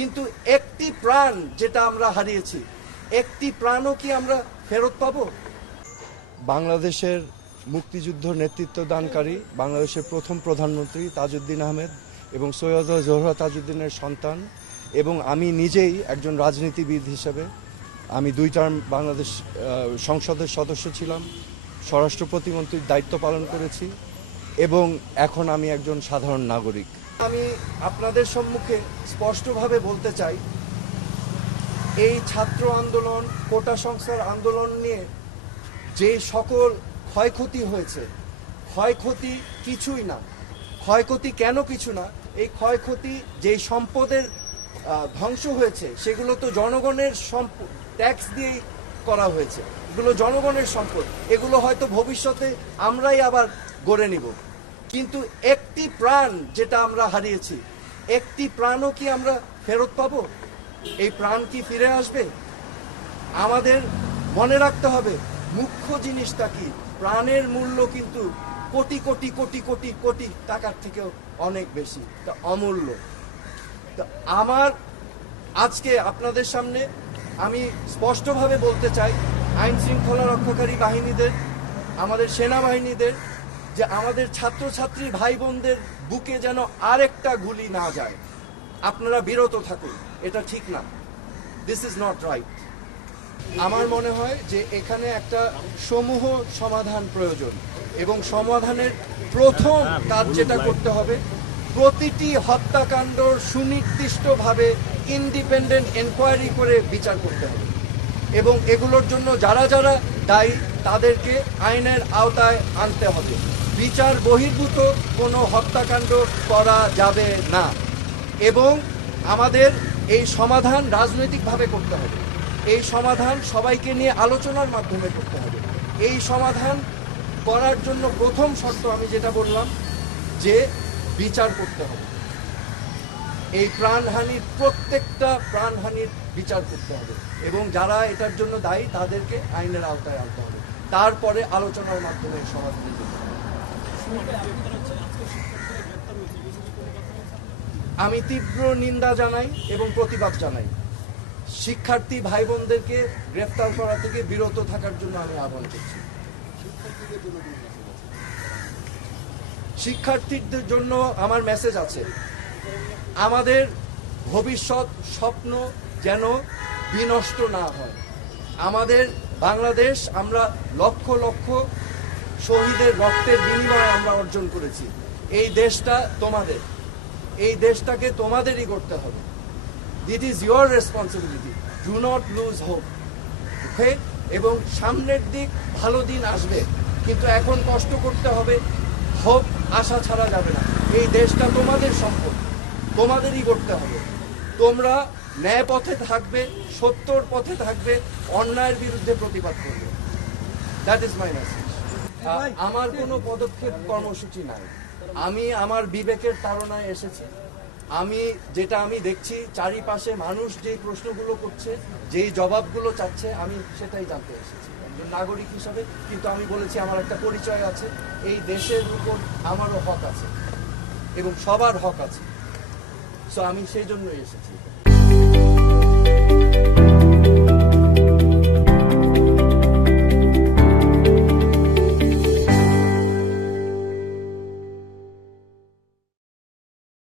কিন্তু একটি প্রাণ যেটা আমরা হারিয়েছি, একটি প্রাণও কি আমরা ফেরত পাবো? বাংলাদেশের মুক্তিযুদ্ধ নেতৃত্ব দানকারী বাংলাদেশের প্রথম প্রধানমন্ত্রী তাজউদ্দিন আহমেদ এবং সৈয়দ জোহরা তাজউদ্দিনের সন্তান, এবং আমি নিজেই একজন রাজনীতিবিদ হিসেবে আমি 2 টার্ম বাংলাদেশ সংসদের সদস্য ছিলাম, স্বরাষ্ট্র প্রতিমন্ত্রীর দায়িত্ব পালন করেছি এবং এখন আমি একজন সাধারণ নাগরিক। আমি আপনাদের সম্মুখে স্পষ্টভাবে বলতে চাই, এই ছাত্র আন্দোলন, কোটা সংস্কার আন্দোলন নিয়ে যে সকল ক্ষয়ক্ষতি হয়েছে, ক্ষয়ক্ষতি কিছুই না। ক্ষয়ক্ষতি কেন কিছু না? এই ক্ষয়ক্ষতি যেই সম্পদের ধ্বংস হয়েছে সেগুলো তো জনগণের ট্যাক্স দিয়েই করা হয়েছে। এগুলো জনগণের সম্পদ, এগুলো হয়তো ভবিষ্যতে আমরাই আবার গড়ে নিব। কিন্তু একটি প্রাণ যেটা আমরা হারিয়েছি, একটি প্রাণও কি আমরা ফেরত পাবো? এই প্রাণ কি ফিরে আসবে? আমাদের মনে রাখতে হবে মুখ্য জিনিসটা কি। প্রাণের মূল্য কিন্তু কোটি কোটি কোটি কোটি কোটি টাকার থেকেও অনেক বেশি, তা অমূল্য। তা আমার আজকে আপনাদের সামনে আমি স্পষ্টভাবে বলতে চাই, আইন শৃঙ্খলা রক্ষাকারী বাহিনীদের, আমাদের সেনাবাহিনীদের, যে আমাদের ছাত্রছাত্রী ভাই বোনদের বুকে যেন আরেকটা গুলি না যায়। আপনারা বিরত থাকুন, এটা ঠিক না। This is not right. আমার মনে হয় যে এখানে একটা সমূহ সমাধান প্রয়োজন, এবং সমাধানের প্রথম কাজ যেটা করতে হবে, প্রতিটি হত্যাকাণ্ড সুনির্দিষ্টভাবে ইন্ডিপেন্ডেন্ট এনকোয়ারি করে বিচার করতে হবে, এবং এগুলোর জন্য যারা যারা দায়ী তাদেরকে আইনের আওতায় আনতে হবে। বিচার বহির্ভূত কোনো হত্যাকাণ্ড করা যাবে না, এবং আমাদের এই সমাধান রাজনৈতিকভাবে করতে হবে। এই সমাধান সবাইকে নিয়ে আলোচনার মাধ্যমে করতে হবে। এই সমাধান করার জন্য প্রথম শর্ত আমি যেটা বললাম, যে বিচার করতে হবে। এই প্রাণহানির, প্রত্যেকটা প্রাণহানির বিচার করতে হবে, এবং যারা এটার জন্য দায়ী তাদেরকে আইনের আওতায় আনতে হবে। তারপরে আলোচনার মাধ্যমে সমাধান করতে হবে। আমি তীব্র নিন্দা জানাই এবং প্রতিবাদ জানাই। শিক্ষার্থী ভাই বোনদেরকে গ্রেফতার করা থেকে বিরত থাকার জন্য আমি আহ্বান করছি। শিক্ষার্থীদের জন্য আমার মেসেজ আছে, আমাদের ভবিষ্যৎ স্বপ্ন যেন বিনষ্ট না হয়। আমাদের বাংলাদেশ আমরা লক্ষ লক্ষ শহীদের রক্তের বিনিময়ে আমরা অর্জন করেছি। এই দেশটা তোমাদের, এই দেশটাকে তোমাদেরই করতে হবে। It is your responsibility. Do not lose hope. Okay? এবং সামনের দিক ভালো দিন আসবে, কিন্তু এখন কষ্ট করতে হবে। হোপ, আশা ছাড়া যাবে না। এই দেশটা তোমাদের সম্পদ, তোমাদেরই করতে হবে। তোমরা ন্যায় পথে থাকবে, সত্যর পথে থাকবে, অন্যায়ের বিরুদ্ধে প্রতিবাদ করবে। That is my message. আমার কোনো পদক্ষেপ কর্মসূচি নাই। আমি আমার বিবেকের তাড়নায় এসেছি। যেটা আমি দেখছি চারিপাশে মানুষ যে প্রশ্নগুলো করছে, যেই জবাবগুলো চাচ্ছে, আমি সেটাই জানতে এসেছি একজন নাগরিক হিসাবে। কিন্তু আমি বলেছি আমার একটা পরিচয় আছে, এই দেশের উপর আমারও হক আছে এবং সবার হক আছে। সো আমি সেই জন্যই এসেছি।